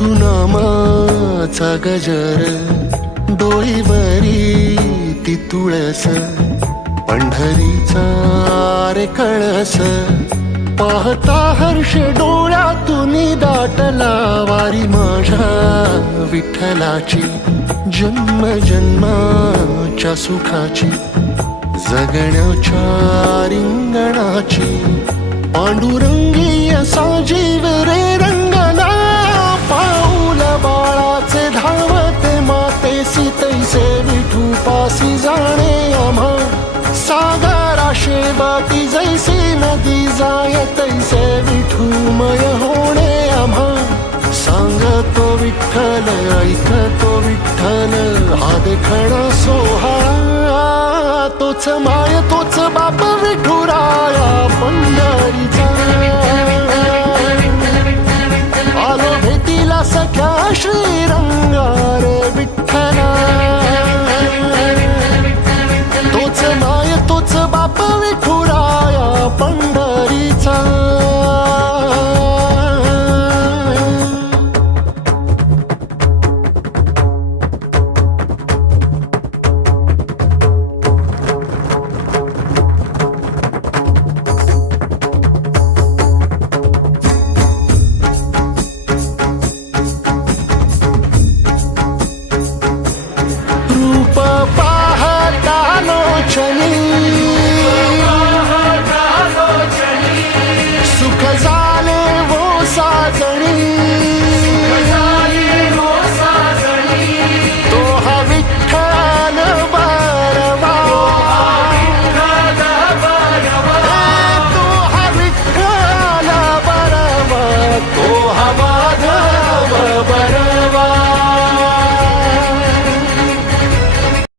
विठू नामाचा गजर, डोईवरी ती तुळस, पंढरीचा रे कळस, पाहता हर्ष डोळ्यातून दाटला, वारी माझ्या विठ्ठलाची, जन्म जन्माच्या सुखाची, जगण्याच्या रिंगणाची, पांडुरंगी असा जीव रे रंगना, पाऊल बाळाचे धावते मातेसी, तैसे विठू पासी जाणे आम्हा, सागरा शेवटी जैसी नदी जाय, तैसे विठूमय होणे आम्हा, सांगतो विठ्ठल ऐकतो विठ्ठल, हा देखणा सोहळा, तोच माय तोच बाप विठुराया पंढरीचा, आलो भेटीला सख्या श्रीरंगा रे विठ्ठला, तोच माय तोच बाप विठुराया पंढरीचा. सुख झाले वो साजणी,